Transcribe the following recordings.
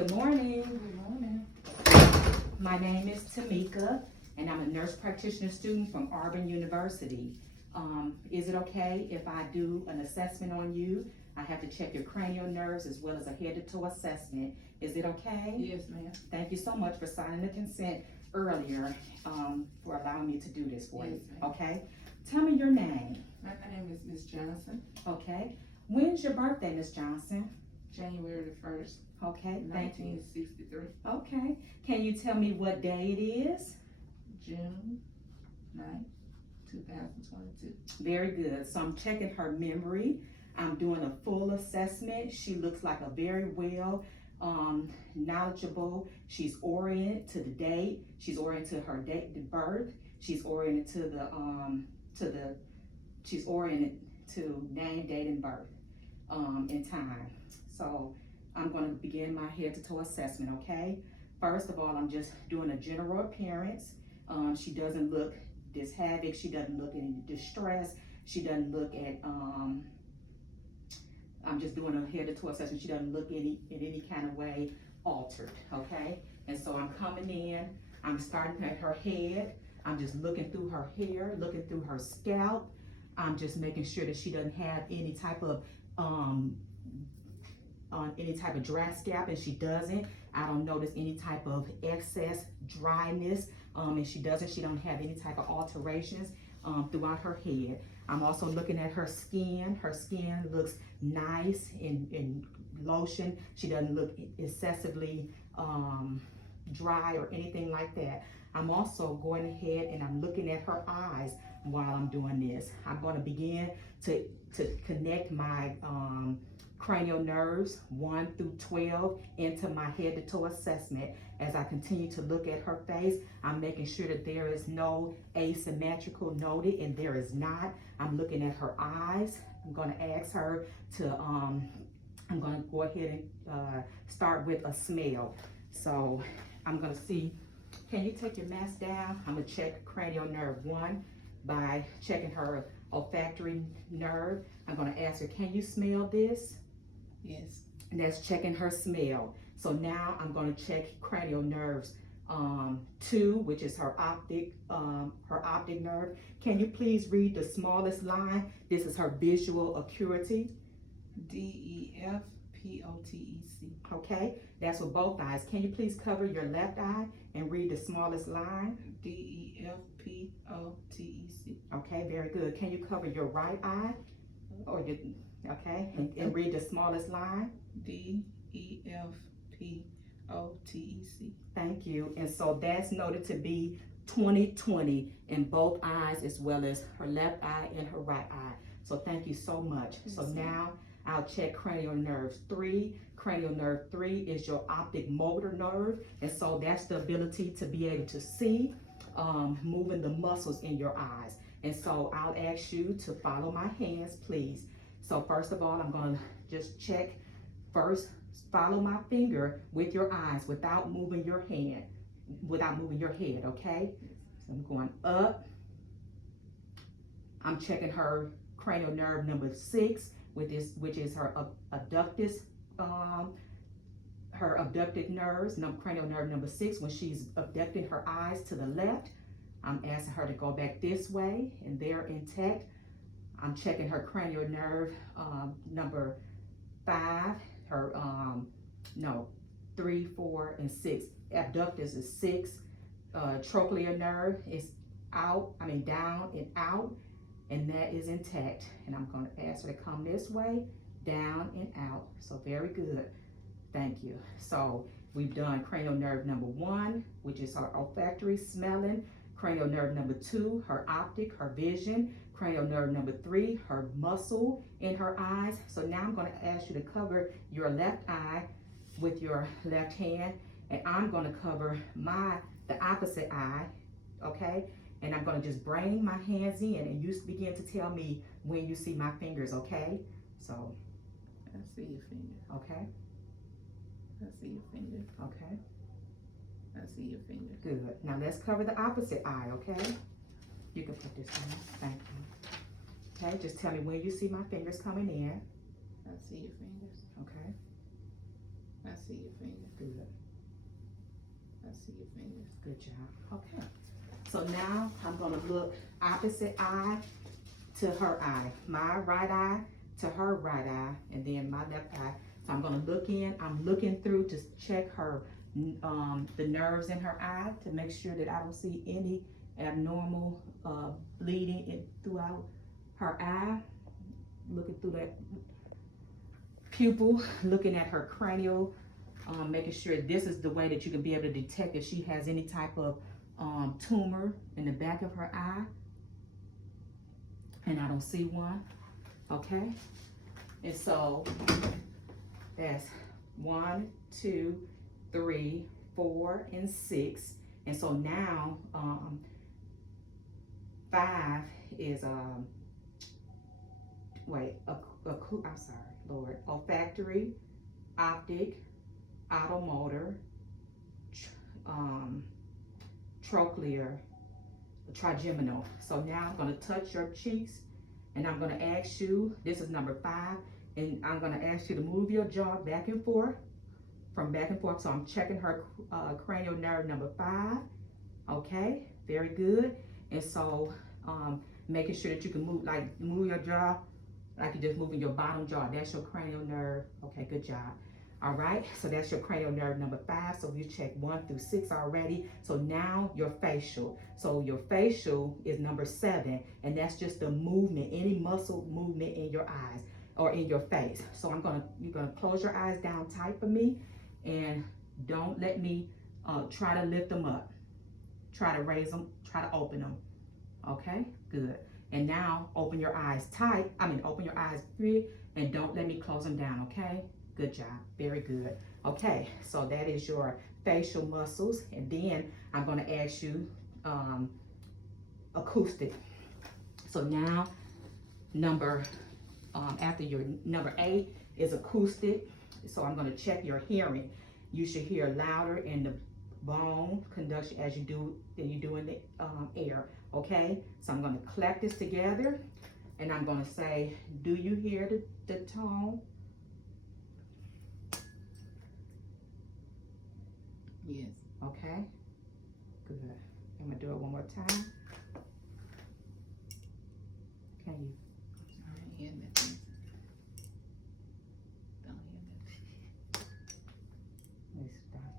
Good morning. Good morning. My name is Tamika, and I'm a nurse practitioner student from Auburn University. Is it okay if I do an assessment on you? I have to check your cranial nerves as well as a head to toe assessment. Is it okay? Yes, ma'am. Thank you so much for signing the consent earlier, for allowing me to do this for you. Yes, ma'am. Okay? Tell me your name. My name is Miss Johnson. Okay? When's your birthday, Miss Johnson? January the 1st, Okay, thank you. 1963. Okay. Can you tell me what day it is? June 9th, 2022. Very good. So I'm checking her memory. I'm doing a full assessment. She looks like a very well knowledgeable. She's oriented to the date. She's oriented to her date of birth. She's oriented she's oriented to name, date, and birth and time. So I'm going to begin my head to toe assessment, okay? First of all, I'm just doing a general appearance. She doesn't look dyshavic. She doesn't look in distress. She doesn't look at, I'm just doing a head to toe assessment. She doesn't look in any kind of way altered, okay? And so I'm coming in, I'm starting at her head. I'm just looking through her hair, looking through her scalp. I'm just making sure that she doesn't have any type of dry scalp, and she doesn't. I don't notice any type of excess dryness, and she don't have any type of alterations throughout her head. I'm also looking at her skin. Her skin looks nice and lotion. She doesn't look excessively dry or anything like that. I'm also going ahead and I'm looking at her eyes while I'm doing this. I'm going to begin to connect my cranial nerves 1 through 12 into my head to toe assessment. As I continue to look at her face, I'm making sure that there is no asymmetrical noted, and there is not. I'm looking at her eyes. I'm going to ask her to, I'm going to go ahead and start with a smell. So I'm going to see, can you take your mask down? I'm going to check cranial nerve 1 by checking her olfactory nerve. I'm going to ask her, can you smell this? Yes. And that's checking her smell. So now I'm going to check cranial nerves 2, which is her optic nerve. Can you please read the smallest line? This is her visual acuity. DEFPOTEC. Okay, that's with both eyes. Can you please cover your left eye and read the smallest line? DEFPOTEC. Okay, very good. Can you cover your right eye? Or your, okay, and read the smallest line? DEFPOTEC. Thank you. And so that's noted to be 20/20 in both eyes, as well as her left eye and her right eye. So thank you so much. Yes. So now I'll check cranial nerve 3. Cranial nerve 3 is your optic motor nerve. And so that's the ability to be able to see, moving the muscles in your eyes. And so I'll ask you to follow my hands, please. So first of all, I'm going to just check first. Follow my finger with your eyes without moving your hand, okay? So I'm going up. I'm checking her cranial nerve number 6, which is her abducted nerves, cranial nerve number 6. When she's abducting her eyes to the left, I'm asking her to go back this way, and they're intact. I'm checking her cranial nerve number 5, her 3, 4, and 6. Abductors is 6. Trochlear nerve is down and out, and that is intact. And I'm going to ask her to come this way, down and out. So very good. Thank you. So we've done cranial nerve number 1, which is her olfactory, smelling. Cranial nerve number 2, her optic, her vision. Cranial nerve number 3, her muscle in her eyes. So now I'm going to ask you to cover your left eye with your left hand, and I'm going to cover the opposite eye, okay? And I'm going to just bring my hands in, and you begin to tell me when you see my fingers, okay? So I see your finger. okay, I see your finger. okay, I see your finger. good. Now let's cover the opposite eye, okay? You can put this on. Thank you. Okay, just tell me when you see my fingers coming in. I see your fingers. Okay. I see see your finger. Good. I see your fingers. Good job. Okay. So now I'm gonna look opposite eye to her eye. My right eye to her right eye, and then my left eye. So I'm gonna look in. I'm looking through to check her, the nerves in her eye to make sure that I don't see any abnormal bleeding throughout her eye. Looking through that pupil, looking at her cranial, making sure this is the way that you can be able to detect if she has any type of tumor in the back of her eye. And I don't see one. Okay. And so that's 1, 2, 3, 4, and 6. And so now 5 is I'm sorry, Lord. Olfactory, optic, automotor, trochlear, trigeminal. So now I'm going to touch your cheeks, and I'm going to ask you, this is number 5, and I'm going to ask you to move your jaw back and forth, from back and forth. So I'm checking her cranial nerve number 5. Okay, very good. And so making sure that you can move your jaw like you're just moving your bottom jaw. That's your cranial nerve. Okay, good job. All right, so that's your cranial nerve number 5. So you checked 1 through 6 already. So now your facial. So your facial is number 7, and that's just the movement, any muscle movement in your eyes or in your face. So you're gonna close your eyes down tight for me, and don't let me try to lift them up. Try to raise them, try to open them. Okay, good. And now open your eyes tight. Open your eyes free, and don't let me close them down, okay? Good job, very good. Okay, so that is your facial muscles. And then I'm gonna ask you acoustic. So now after your number 8 is acoustic. So I'm gonna check your hearing. You should hear louder in the bone conduction as you do in the air. Okay, so I'm going to clap this together, and I'm going to say, do you hear the tone? Yes. Okay, good. I'm going to do it one more time. Can you? I don't hear nothing. Don't hear nothing. Let me stop.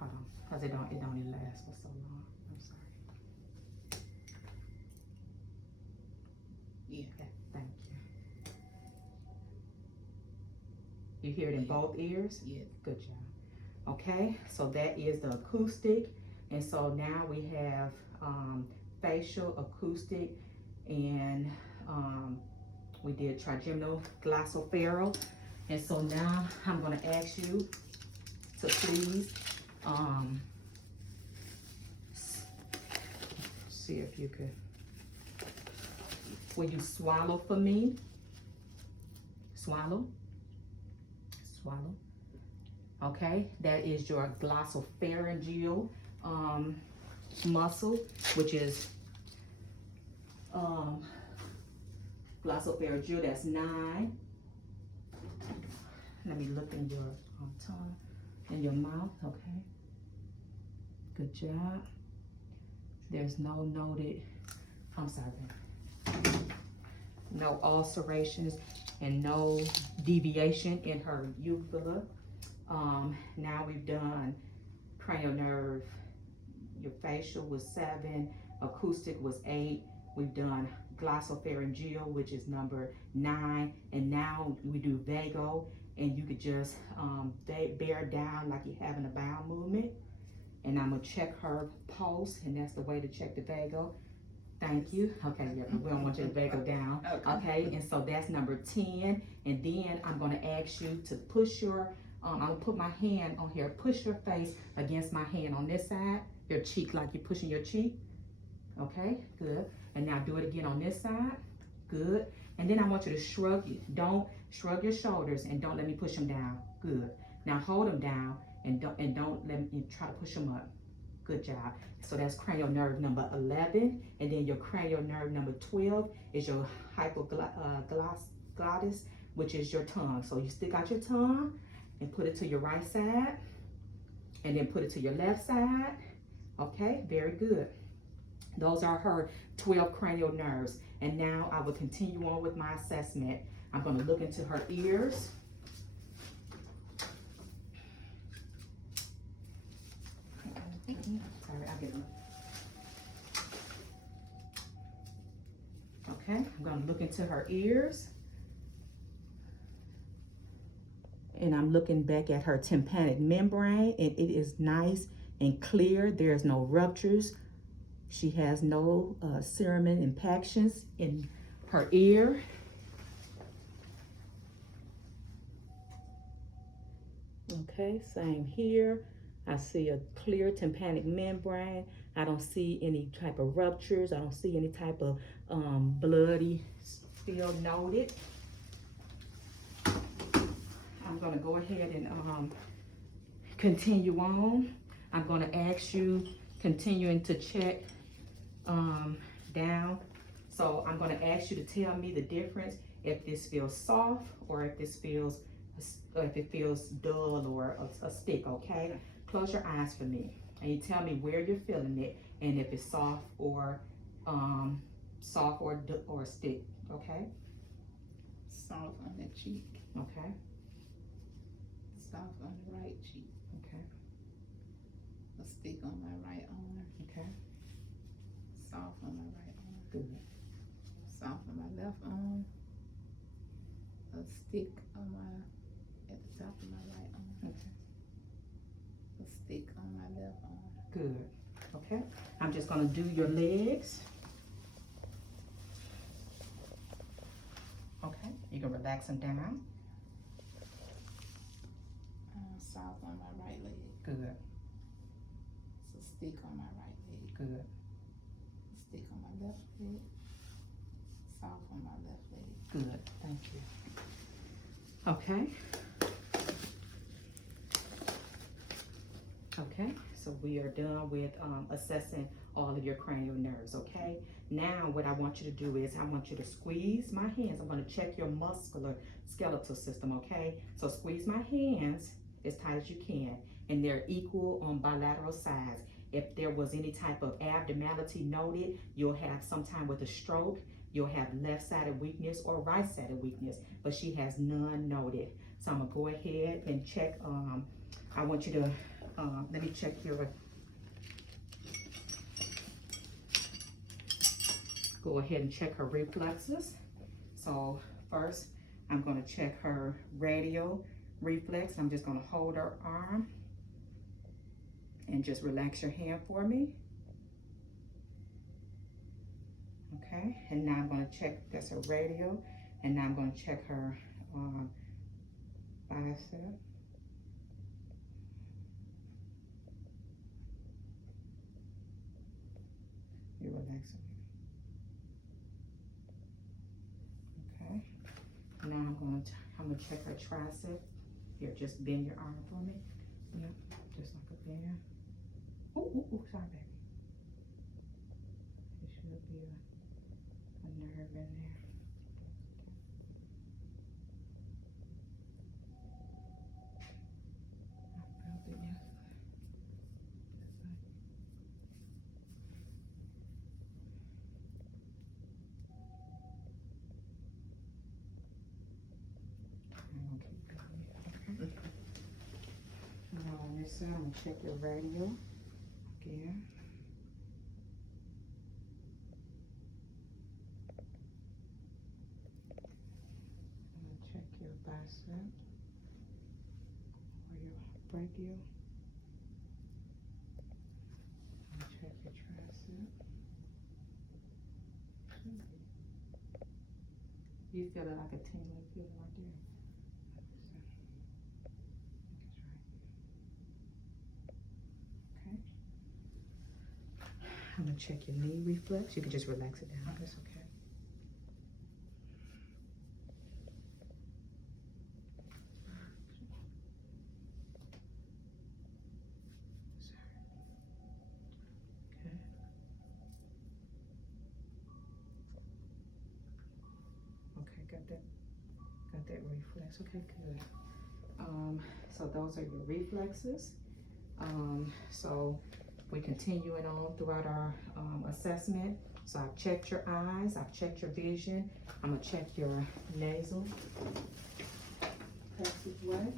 Hold on, because it don't even last for so long. I'm sorry. Yeah. Okay, thank you. You hear it in both ears? Yes. Good job. Okay, so that is the acoustic. And so now we have facial, acoustic, and we did trigeminal, glossopharyngeal. And so now I'm going to ask you to please see if you could, will you swallow for me? Swallow. Swallow. Okay, that is your glossopharyngeal muscle, which is glossopharyngeal, that's 9. Let me look in your tongue, in your mouth, okay? Good job. There's no noted, no ulcerations and no deviation in her uvula. Now we've done cranial nerve. Your facial was 7, acoustic was 8. We've done glossopharyngeal, which is number 9, and now we do vagal, and you could just bear down like you're having a bowel movement. And I'm gonna check her pulse, and that's the way to check the vagal. Thank you. Okay, yeah, we don't want you to vagal down. Okay, and so that's number 10. And then I'm gonna ask you to push your, I'm gonna put my hand on here, push your face against my hand on this side, your cheek, like you're pushing your cheek. Okay, good. And now do it again on this side. Good. And then I want you to shrug shrug your shoulders, and don't let me push them down. Good. Now hold them down, and don't let me try to push them up. Good job. So that's cranial nerve number 11, and then your cranial nerve number 12 is your hypoglottis, which is your tongue. So you stick out your tongue, and put it to your right side, and then put it to your left side. Okay, very good. Those are her 12 cranial nerves. And now I will continue on with my assessment. I'm going to look into her ears. Sorry, I'll get them. Okay, I'm going to look into her ears. And I'm looking back at her tympanic membrane, and it is nice and clear. There's no ruptures. She has no cerumen impactions in her ear. Okay, same here. I see a clear tympanic membrane. I don't see any type of ruptures. I don't see any type of bloody still noted. I'm gonna go ahead and continue on. I'm gonna ask you, continuing to check down. So I'm gonna ask you to tell me the difference if this feels soft or if this feels, if it feels dull or a stick, okay? Close your eyes for me and you tell me where you're feeling it and if it's soft or stick, okay? Soft on the cheek. Okay. Soft on the right cheek. Okay. A stick on my right arm. Okay. Soft on my right arm. Good. Soft on my left arm. A stick on at the top of my right arm. Okay. A stick on my left arm. Good. Okay. I'm just gonna do your legs. Okay. You can relax them down. Soft on my right leg. Good. It's a stick on my right leg. Good. A stick on my left leg. Soft on my left leg. Good. Thank you. Okay. Okay. So we are done with assessing all of your cranial nerves. Okay. Now what I want you to do is I want you to squeeze my hands. I'm going to check your muscular skeletal system. Okay. So squeeze my hands as tight as you can, and they're equal on bilateral sides. If there was any type of abnormality noted, you'll have sometime with a stroke, you'll have left-sided weakness or right-sided weakness, but she has none noted. So I'm gonna go ahead and check, I want you to, let me check your, go ahead and check her reflexes. So first, I'm gonna check her radial reflex. I'm just gonna hold her arm and just relax your hand for me. Okay, and now I'm gonna check, that's her radial, and now I'm gonna check her bicep. You relax it. Okay, now I'm gonna check her tricep. Here, just bend your arm for me. Yep, just like a bend. Oh, sorry, baby. There should be a nerve in there. I felt it yesterday. I'm gonna keep going. Okay. Now on this side, I'm gonna check your radial again. I'm gonna check your bicep or your brachial. I'm gonna check your tricep. You feel it like a tingling feeling right there. Okay. I'm gonna check your knee reflex. You can just relax it down. That's okay. Okay. Okay, got that reflex. Okay, good. So those are your reflexes. So we're continuing on throughout our assessment. So I've checked your eyes, I've checked your vision. I'm gonna check your nasal passageway.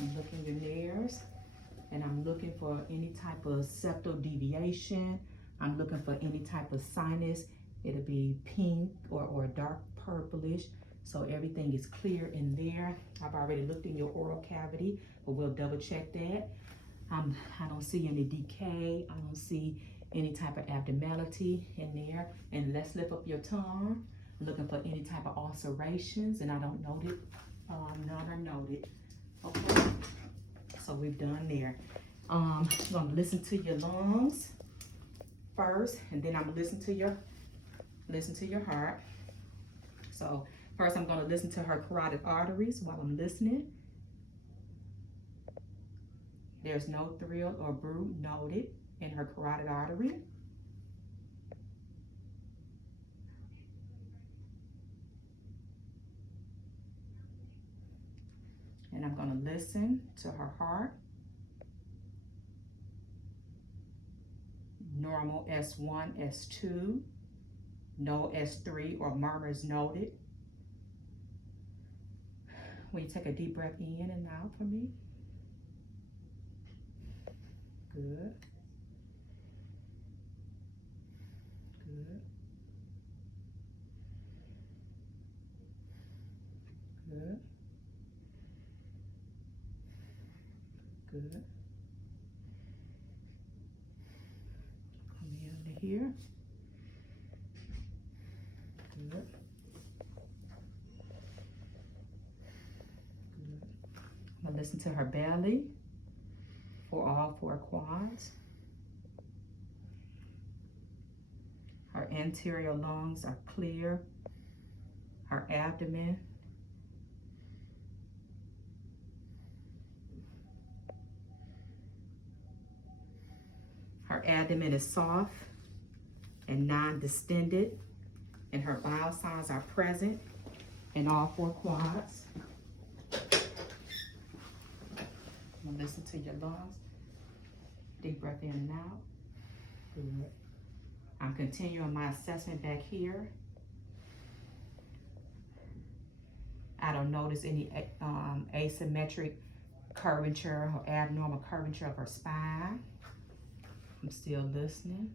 I'm looking your nares, and I'm looking for any type of septal deviation. I'm looking for any type of sinus. It'll be pink or dark purplish. So everything is clear in there. I've already looked in your oral cavity, but we'll double check that. I don't see any decay. I don't see any type of abnormality in there. And let's lift up your tongue. I'm looking for any type of ulcerations, and I don't note it. None are noted. Okay, so we've done there. I'm gonna listen to your lungs first, and then I'm gonna listen to your heart. So first, I'm gonna listen to her carotid arteries while I'm listening. There's no thrill or bruit noted in her carotid artery. And I'm gonna listen to her heart. Normal S1, S2, no S3 or murmurs noted. Will you take a deep breath in and out for me? Good. Good. Good. Good. Come in to here. Good. Good. I'm gonna listen to her belly for all 4 quads. Her anterior lungs are clear. Her abdomen. Her abdomen is soft and non-distended, and her bowel signs are present in all 4 quads. I'm gonna listen to your lungs. Deep breath in and out. Good. I'm continuing my assessment back here. I don't notice any asymmetric curvature or abnormal curvature of her spine. I'm still listening.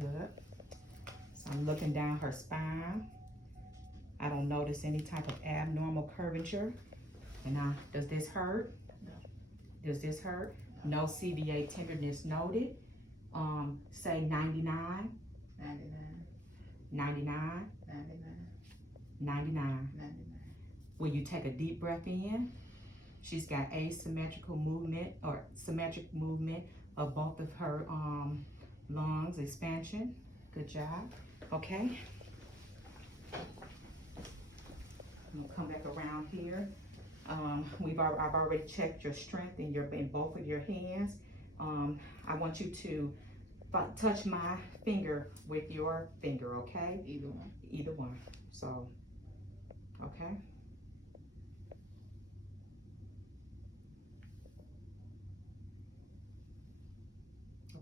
Good. So I'm looking down her spine. I don't notice any type of abnormal curvature. And now, does this hurt? No. Does this hurt? No CVA tenderness noted. Say 99. 99. 99. 99. 99. 99. Will you take a deep breath in? She's got asymmetrical movement or symmetric movement of both of her lungs expansion. Good job. Okay. I'm gonna come back around here. I've already checked your strength in both of your hands. I want you to touch my finger with your finger, okay? Either one. Either one. So, okay.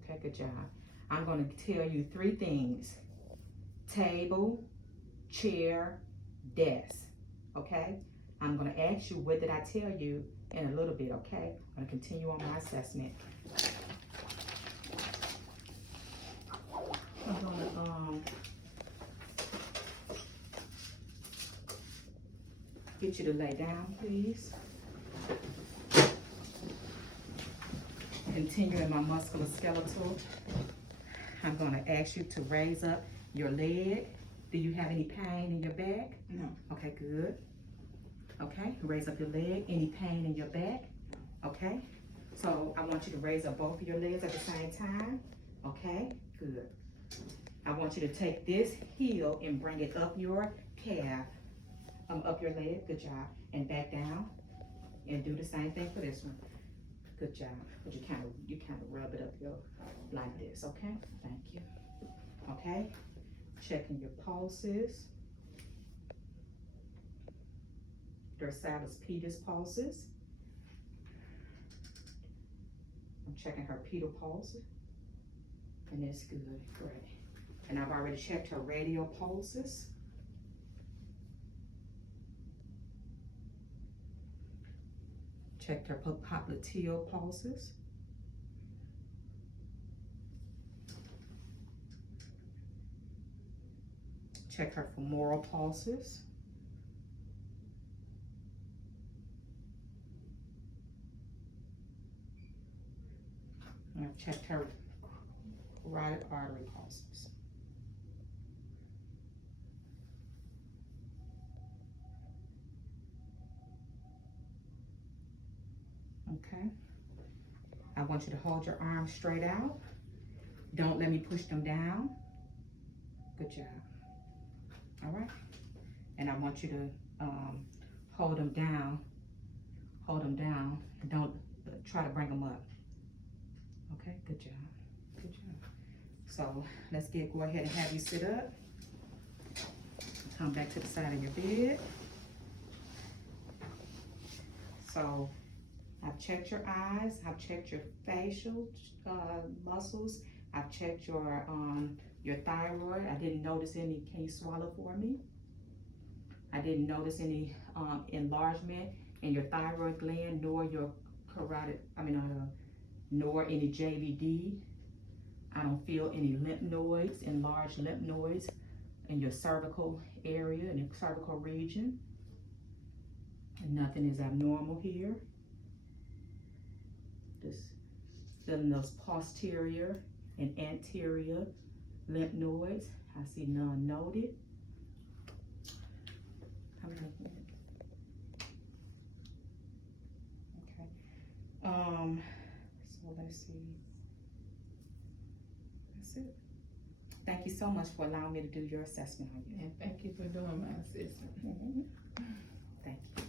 Okay, good job. I'm going to tell you 3 things. Table, chair, desk, okay? I'm going to ask you, what did I tell you in a little bit, okay? I'm going to continue on my assessment. I'm going to get you to lay down, please. Continuing my musculoskeletal, I'm going to ask you to raise up your leg. Do you have any pain in your back? No. Okay, good. Okay, raise up your leg. Any pain in your back? Okay. So I want you to raise up both of your legs at the same time. Okay, good. I want you to take this heel and bring it up your calf, up your leg. Good job. And back down. And do the same thing for this one. Good job. But you kind of rub it up your like this, okay? Thank you. Okay, checking your pulses. Dorsalis pedis pulses. I'm checking her pedal pulse, and it's good, great. And I've already checked her radial pulses. Checked her popliteal pulses. Check her femoral pulses. And I've checked her carotid artery pulses. Okay. I want you to hold your arms straight out. Don't let me push them down. Good job. All right. And I want you to hold them down. Hold them down. Don't try to bring them up. Okay, good job. Good job. So let's go ahead and have you sit up. Come back to the side of your bed. So I've checked your eyes. I've checked your facial muscles. I've checked your thyroid. I didn't notice any. Can you swallow for me? I didn't notice any enlargement in your thyroid gland, nor your carotid. Nor any JVD. I don't feel any lymph nodes, enlarged lymph nodes in your cervical area, in the cervical region. And nothing is abnormal here. Just feeling those posterior and anterior lymph nodes. I see none noted. Okay. So let's see. That's it. Thank you so much for allowing me to do your assessment on you. And thank you for doing my assessment. Thank you.